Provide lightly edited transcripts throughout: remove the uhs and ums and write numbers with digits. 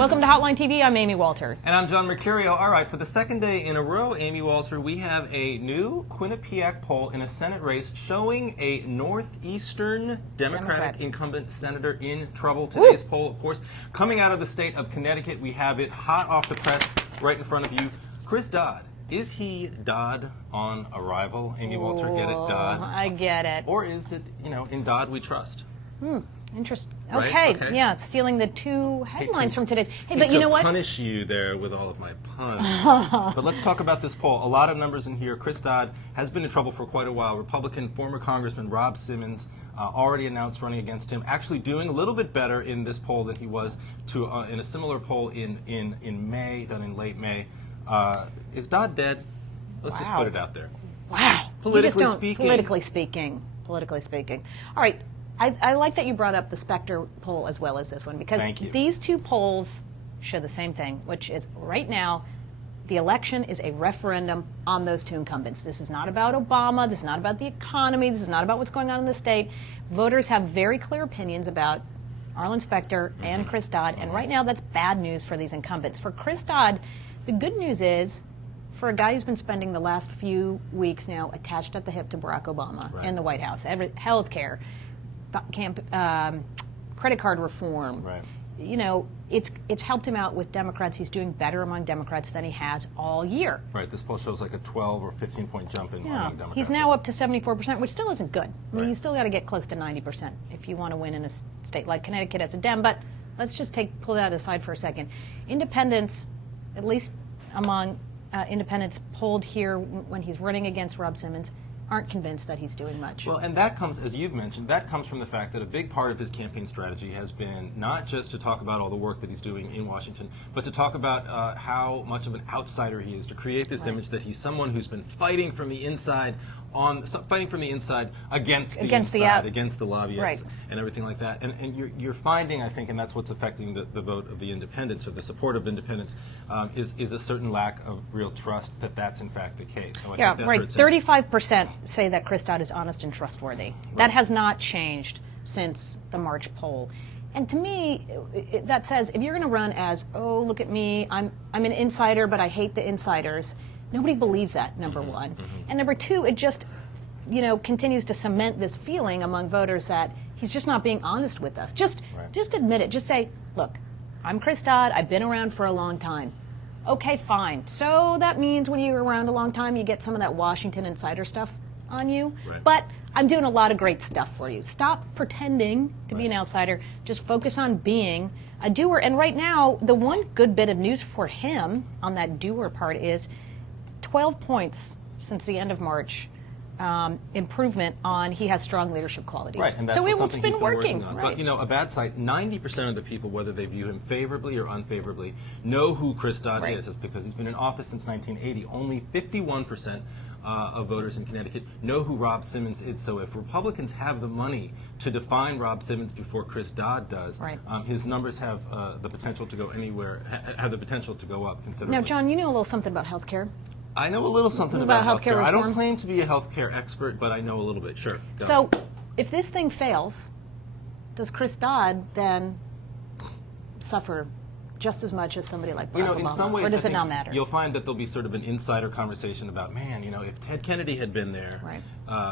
Welcome to Hotline TV. I'm Amy Walter. And I'm John Mercurio. All right, for the second day in a row, Amy Walter, we have a new Quinnipiac poll in a Senate race showing a northeastern Democratic incumbent senator in trouble. Today's poll, of course, coming out of the state of Connecticut. We have it hot off the press right in front of you. Chris Dodd. Is he Dodd on arrival? Amy Walter, get it, Dodd? I get it. Or is it, in Dodd we trust? Interesting. Right? Okay. Yeah, it's stealing the two headlines from today's. Hey, but you know what? Punish you there with all of my puns. But let's talk about this poll. A lot of numbers in here. Chris Dodd has been in trouble for quite a while. Republican former Congressman Rob Simmons already announced running against him. Actually doing a little bit better in this poll than he was in a similar poll in May, done in late May. Is Dodd dead? Let's just put it out there. Wow. Politically speaking. Politically speaking. All right. I like that you brought up the Spectre poll as well as this one, because these two polls show the same thing, which is right now the election is a referendum on those two incumbents. This is not about Obama. This is not about the economy. This is not about what's going on in the state. Voters have very clear opinions about Arlen Specter and Chris Dodd, and right now that's bad news for these incumbents. For Chris Dodd, the good news is, for a guy who's been spending the last few weeks now attached at the hip to Barack Obama in the White House, health care, credit card reform. Right. It's helped him out with Democrats. He's doing better among Democrats than he has all year. Right. This poll shows like a 12 or 15-point jump in among Democrats. He's now up to 74%, which still isn't good. I mean, you still got to get close to 90% if you want to win in a state like Connecticut as a Dem. But let's just pull that aside for a second. Independents, at least among independents polled here when he's running against Rob Simmons, aren't convinced that he's doing much. Well, and that comes, as you've mentioned, that comes from the fact that a big part of his campaign strategy has been not just to talk about all the work that he's doing in Washington, but to talk about how much of an outsider he is, to create this image that he's someone who's been fighting from the inside against the lobbyists and everything like that. And you're finding, I think, and that's what's affecting the vote of the independents or the support of independents, is a certain lack of real trust that that's in fact the case. So I think that hurts him. 35% say that Chris Dodd is honest and trustworthy. That has not changed since the March poll. And to me, that says if you're going to run as, oh, look at me, I'm an insider, but I hate the insiders, nobody believes that, number one. And number two, it just continues to cement this feeling among voters that he's just not being honest with us. Just admit it. Just say, look, I'm Chris Dodd. I've been around for a long time. Okay, fine. So that means when you're around a long time, you get some of that Washington insider stuff on you. But I'm doing a lot of great stuff for you. Stop pretending to be an outsider. Just focus on being a doer. And right now, the one good bit of news for him on that doer part is 12 points since the end of March. Improvement on he has strong leadership qualities. Right, and that's so it's been been working. On. Right. But a bad side, 90% of the people, whether they view him favorably or unfavorably, know who Chris Dodd is. It's because he's been in office since 1980. Only 51% of voters in Connecticut know who Rob Simmons is. So if Republicans have the money to define Rob Simmons before Chris Dodd does, his numbers have the potential to go anywhere, have the potential to go up considerably. Now, John, you know a little something about health care. I know a little something about healthcare. I don't claim to be a healthcare expert, but I know a little bit. Sure. So, if this thing fails, does Chris Dodd then suffer just as much as somebody like Barack Obama? In some ways, or does it not matter? You'll find that there'll be sort of an insider conversation about, man, if Ted Kennedy had been there,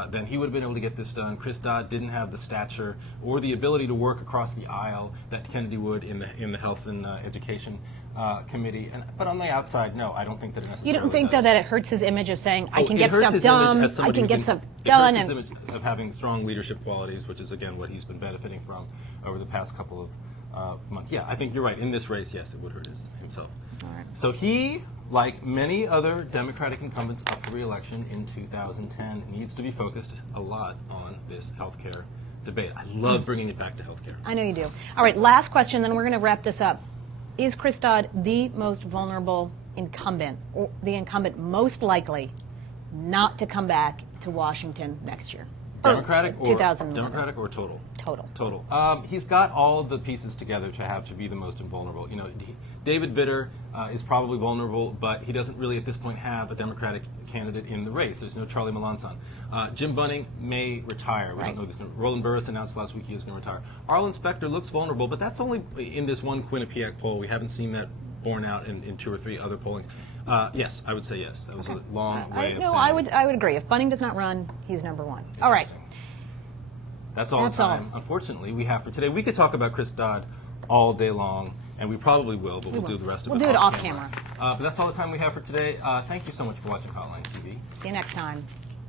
then he would have been able to get this done. Chris Dodd didn't have the stature or the ability to work across the aisle that Kennedy would in the Health and Education Committee. But on the outside, no, I don't think that it necessarily You don't think, does. though, that it hurts his image of saying, I can get stuff done, I can get stuff done. It hurts his image of having strong leadership qualities, which is, again, what he's been benefiting from over the past couple of months. Yeah, I think you're right. In this race, yes, it would hurt himself. All right. So he, like many other Democratic incumbents up for re-election in 2010, needs to be focused a lot on this health care debate. I love bringing it back to health care. I know you do. All right, last question, then we're going to wrap this up. Is Chris Dodd the most vulnerable incumbent, or the incumbent most likely not to come back to Washington next year? Democratic or 2011. Democratic or total? Total. Total. He's got all the pieces together to be the most invulnerable. You know, David Vitter is probably vulnerable, but he doesn't really at this point have a Democratic candidate in the race. There's no Charlie Melanson. Jim Bunning may retire. We don't know this. Roland Burris announced last week he was going to retire. Arlen Specter looks vulnerable, but that's only in this one Quinnipiac poll. We haven't seen that borne out in 2 or 3 other pollings. Yes, I would say yes. That was a long way of saying. I would agree. If Bunning does not run, he's number 1. All right. That's all the time, unfortunately, we have for today. We could talk about Chris Dodd all day long, and we probably will, but we'll do the rest of it. We'll do it off camera. But that's all the time we have for today. Thank you so much for watching Hotline TV. See you next time.